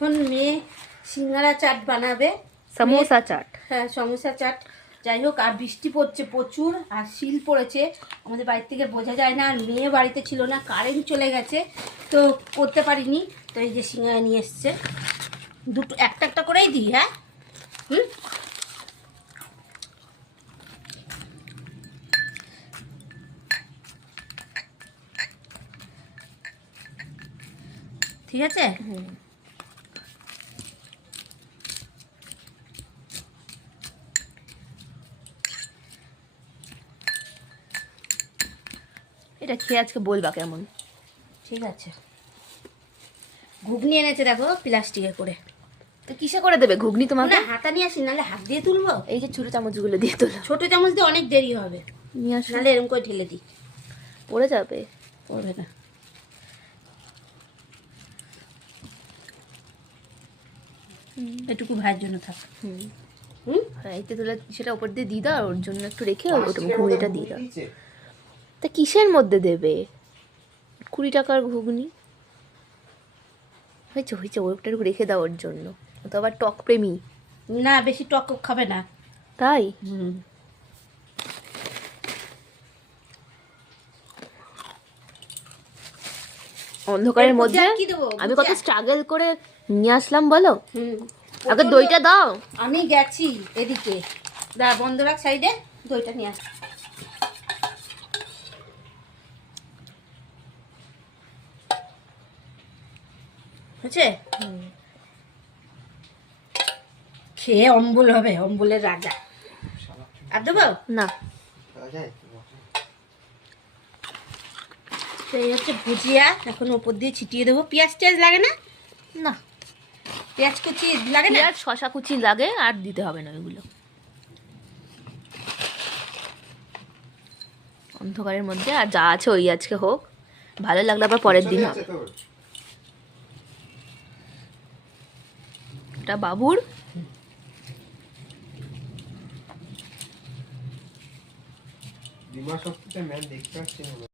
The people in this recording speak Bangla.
এখন মেয়ে সিঙ্গারা চাট বানাবে, সমোসা চাট। হ্যাঁ সমোসা চাট। যাই হোক, আর বৃষ্টি পড়ছে প্রচুর, আর শিল পড়েছে, আমাদের বাড়ি থেকে বোঝা যায় না। আর মেয়ে বাড়িতে ছিল না, কারেন্ট চলে গেছে, তো করতে পারিনি। তো এই যে সিঙ্গারা নিয়ে এসছে, দুটো একটা একটা করেই দিই। হ্যাঁ হুম, ঠিক আছে। এটা খেয়ে আজকে বলবা কেমন। ঠিক আছে। ঘুগনি এনেছে দেখো, প্লাস্টিকে করে। তো কিসে করে দেবে ঘুগনি তোমাকে? না হাতা নিয়ে আসি, নাহলে হাত দিয়ে তুলবো। এই যে ছোট চামচগুলো দিয়ে তোলো। ছোট চামচ দিয়ে অনেক দেরি হবে, নিয়ে আসো, নাহলে এরকম করে ঢেলে দিই। পড়ে যাবে। পড়বে না। এটুকু ভাইয়ের জন্য থাক। হুম হুম, রাইতে তোলা সেটা ওপর দিয়ে দিয়ে দাও, আর ওর জন্য একটু রেখে ওটা ঘুগনিটা দিয়ে দাও। তা কিসের মধ্যে দেবে? 20 টাকার ঘুগনি হয়েছে হয়েছে, ওটা একটু রেখে দাও ওর জন্য, ও তো আবার টক প্রেমী। না বেশি টক খাবে না। তাই হুম, অন্ধকারের এর মধ্যে মধ্যে আর কি দেবো? আমি কত ভুজিয়া? স্ট্রাগল করে নিয়ে আসলাম বলো। হুম, আগে দইটা দাও। আমি গেছি এদিকে, দা বন্ধ রাখ সাইডে, দইটা নিয়ে আস। হয়েছে? খেয়ে অম্বল হবে, অম্বলের রাজা। আর দেবো না তো এই হচ্ছে ভুজিয়া, এখন ওপর দিয়ে ছিটিয়ে দেবো। পেঁয়াজ টেয়াজ লাগে না? না, পেঁয়াজ কুচি লাগে না? পেঁয়াজ শশা কুচি লাগে, আর দিতে হবে না ওইগুলো। অন্ধকারের মধ্যে আর যা আছে ওই আজকে হোক, ভালো লাগলে আবার পরের দিন হবে। এটা বাবুর। দিমা শক্তিটা ম্যান দেখতে পাচ্ছি না।